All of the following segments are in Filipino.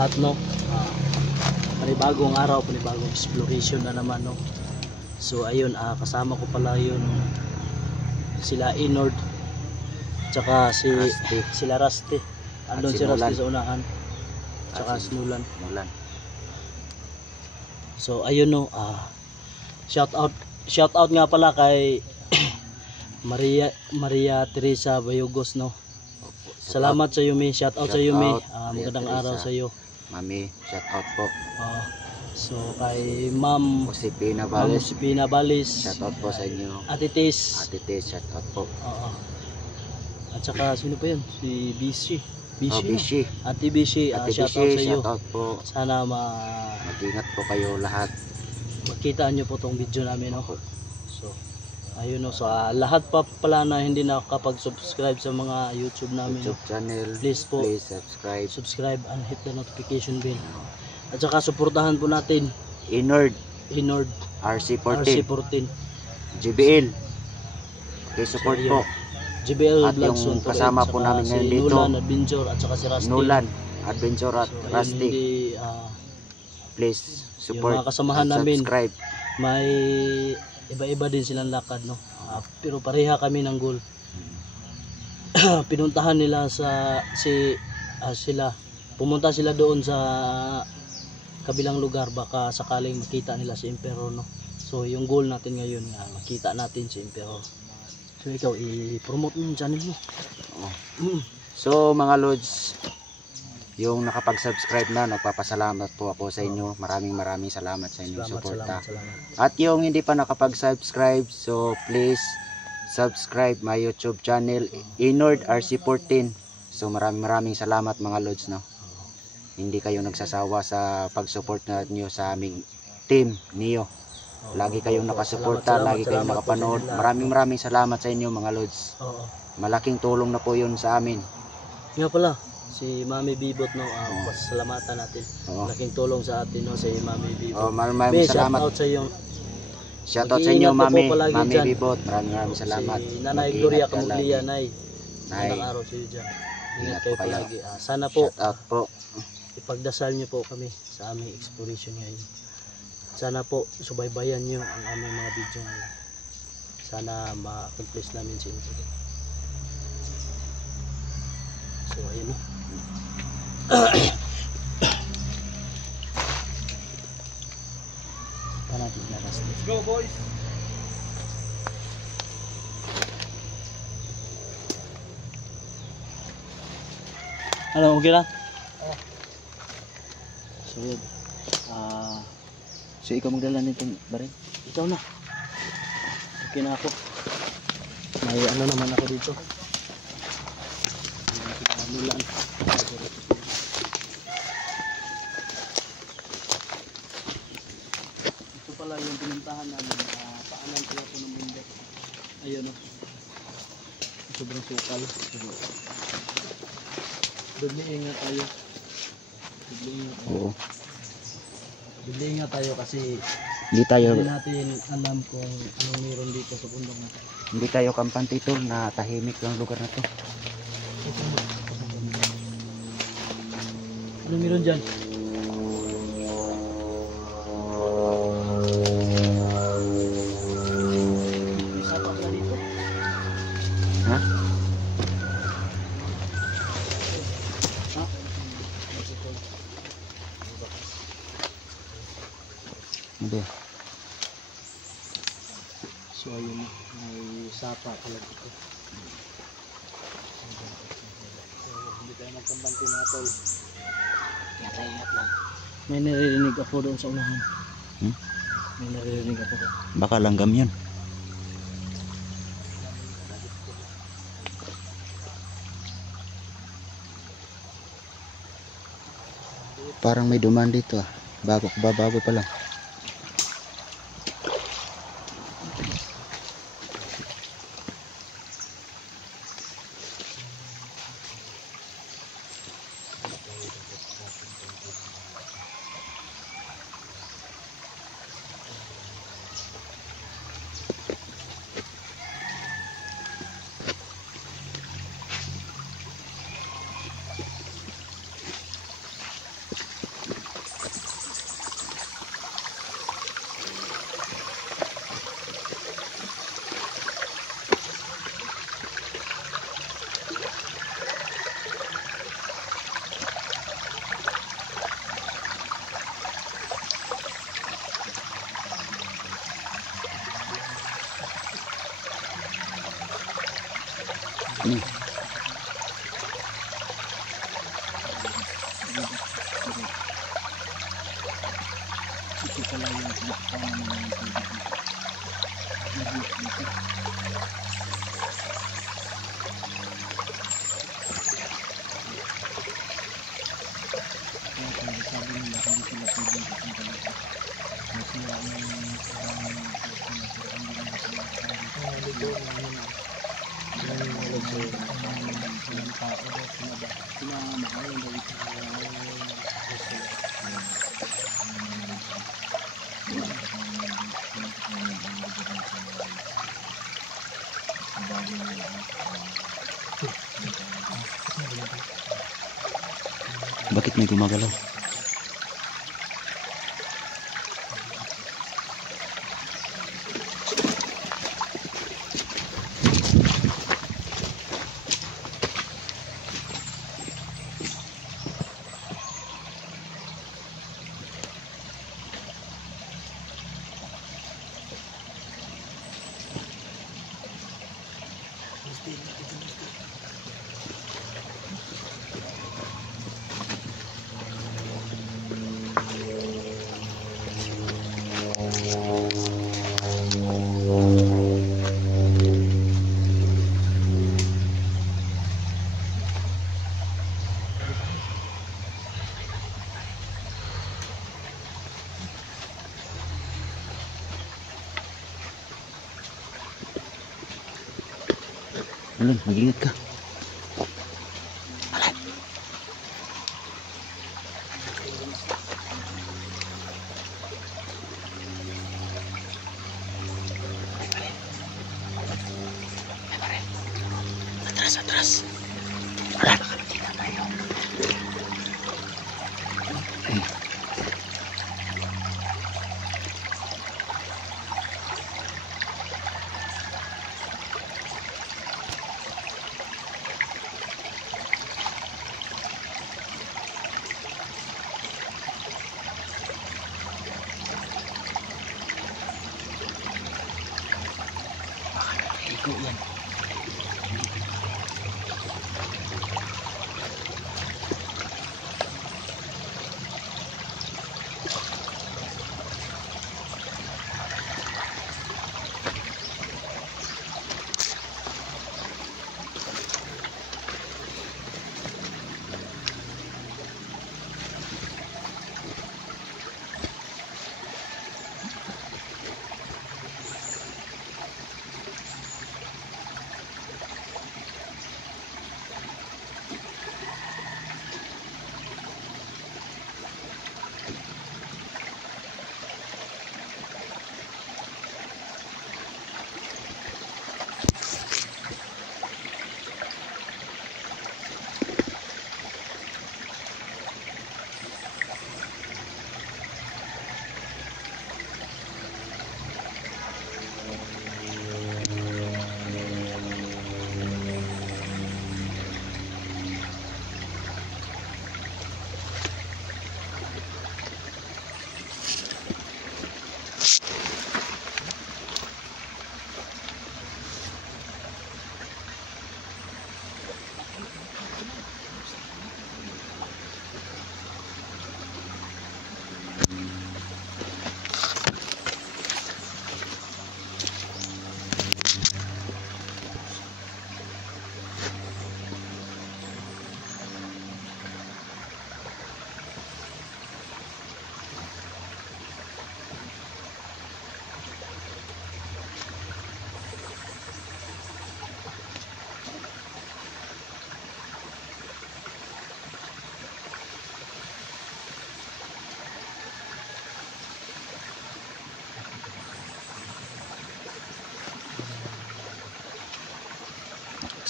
lahat, no. Panibagong araw, panibagong exploration na naman, no. So ayun, kasama ko pala yun sila Inord tsaka sila Rusty. Andun si Rusty sa unahan tsaka si Nulan. So ayun, no. Shout out nga pala kay Maria Teresa Bayugos, no. Salamat sa iyo, Mi. Shout out sa iyo, Mi. Magandang araw sa iyo, Mami. Shout out po. So kay Ma'am Josepina Balis. Shout out po sa inyo. Ate Tis, shout out po. At saka sino pa yun? Si Bishi. Bishi. Ate Bishi, shout out sa iyo. Shout out po. Sana mag-ingat po kayo lahat. Makita nyo po tong video namin, no? So ayun, no. So lahat pa pala na hindi nakakapag-subscribe sa mga YouTube namin, YouTube channel, please subscribe and hit the notification bell. At saka suportahan po natin Inord RC14 JBL. Okay, support po JBL at Vlogs, yung kasama po namin ngayon dito, Nulan Adventure at saka si Rusty. Nulan Adventure at So, Rusty. Please support yung mga kasamahan and namin. subscribe. May iba-iba din silang lakad, no. Pero pareha kami ng goal. Pinuntahan nila pumunta sila doon sa kabilang lugar, baka sakaling makita nila si Emperor, no. So yung goal natin ngayon, makita natin si Emperor. So ikaw i-promote mo yung channel mo. So mga lods, yung nakapag-subscribe na, nagpapasalamat po ako sa inyo. Maraming salamat sa inyong suporta. At yung hindi pa nakapag-subscribe, so please subscribe my YouTube channel Inord RC14. So maraming salamat mga lods, no. Hindi kayo nagsasawa sa pag-support niyo sa aming team Neo. Lagi kayong nakasuporta, lagi kayong nakapanood. Maraming salamat sa inyo mga lods. Malaking tulong na po yun sa amin. Nga pala, si Mami Bibot, no, pasalamatan natin. Laking tulong sa atin, no, si Mami Bibot. Maraming salamat. Shout out sa inyo, Mami Bibot. Maraming salamat. Si Nanay Gloria Camuglia, Nay. Magandang araw sa iyo dyan. Ingat kayo palagi. Sana po, shout out po. Ipagdasal niyo po kami sa aming exploration ngayon. Sana po subaybayan niyo ang aming mga video ngayon. Sana ma-accomplish namin sa inyo. So ayun, no. Let's go, boys. Ano, okay lang? So yun. So ikaw magdala nitong baril? Ikaw na. Okay na ako. May ano naman ako dito. Nulan. Ito pala yung pinuntahan namin. Paanan pala ito ng bundok. Ayun, no. Sobrang sukal. Bibli ingat tayo. Oo. Bibli ingat tayo kasi Hindi natin alam kung anong meron dito sa bundok na. Hindi tayo kampante tol, na tahimik lang lugar na to. Ano meron dyan? May sapa pala dito. Ha? Hindi. So ayun, may sapa pala dito. So hindi tayo magkambante mga tol. Ingat lang. May naririnig ako doon sa unahan. May naririnig ako doon. Baka langgam yun. Parang may duman dito ah. Bago pa lang. Ito pala yung pinakasama nila yung tubig. Sabi nila hindi sila pwedeng papunta dito. Kasi ang dito yung tao daw sila makain daw ito. Bakit may gumagalaw? Alon, mag-ingat ka. Alay. Atras, atras. Alay. Nakarating tayo. Iko yan.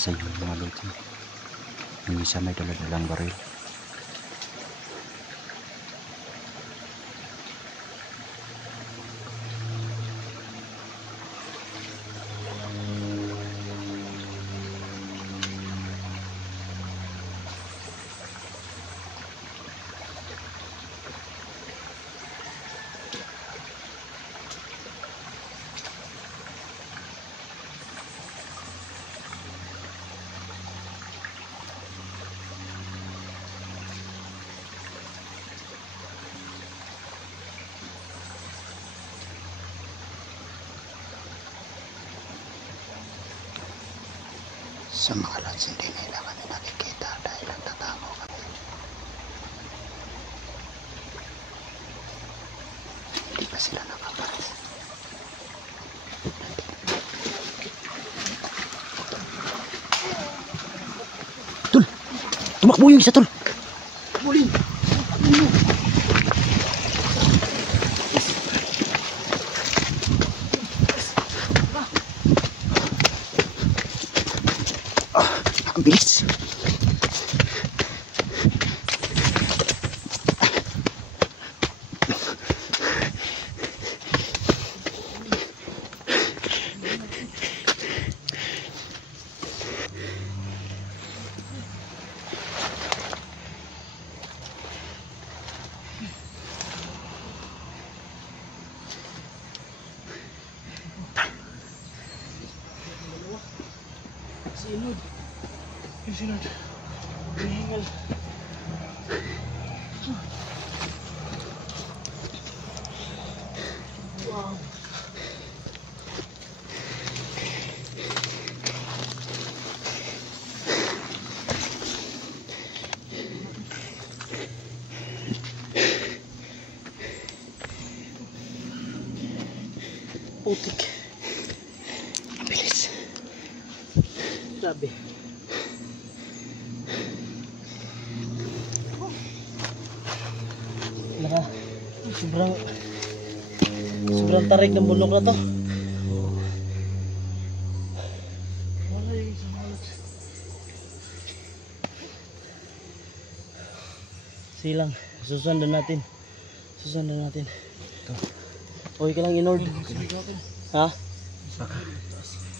Sa inyo mga lods. Yung isa may dala-dalang baril. Sa mga lods, hindi nila kami nakikita dahil nagtatago kami. Hindi pa sila nakapares. Tol! Tumakbo yung isa, tol! Bulin! Ang bilis! Sinod. Yung sinod. Hinihingal. Wow. Putik. Bilis. Grabe. Naka, sobrang tarik ng bundok na to. Silang, susundan natin. Susundan natin. Ito. Okay ka lang, Inord. Ha?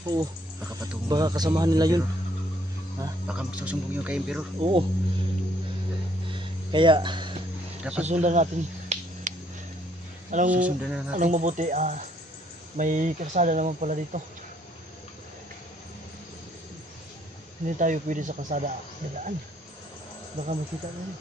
Oo. Baka patungo. Baka kasamahan nila yun. Ha? Baka magsusumbong yung kay Emperor. Oo. Kaya Dapat susundan natin. susundan na natin. Anong mabuti, may kalsada naman pala dito. Hindi tayo pwede sa kalsada dadaan. Baka makita natin.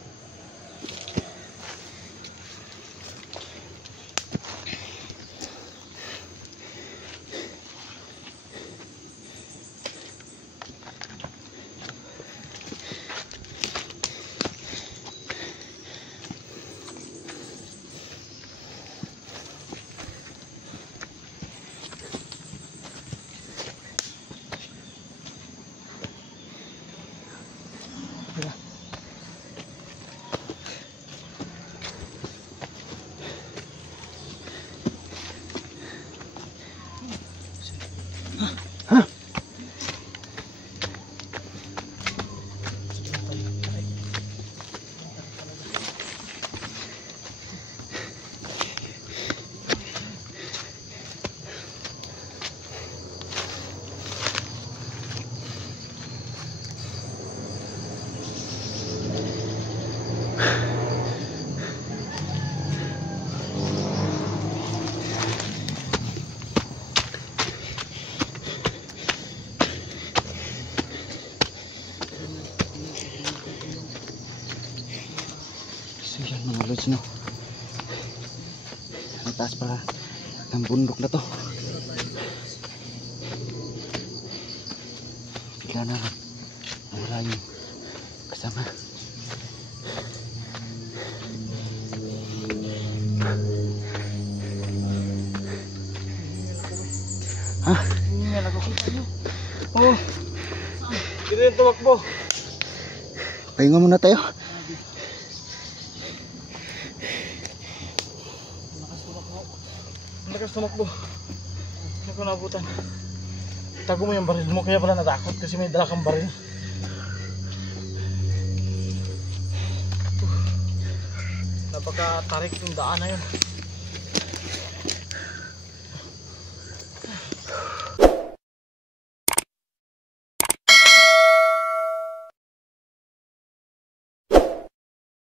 So yan mga lods, no. Ang taas pa ng bundok na to. Bigla na lang wala yung kasama. Ha? Hinihingal ako. Oo. Hindi rin tumakbo. Pahinga muna tayo. Lakas tumakbo. Hindi ko naabutan. Tago mo yung baril mo, kaya pala natakot kasi may dala kang baril. Napaka-tarik yung daan na yun.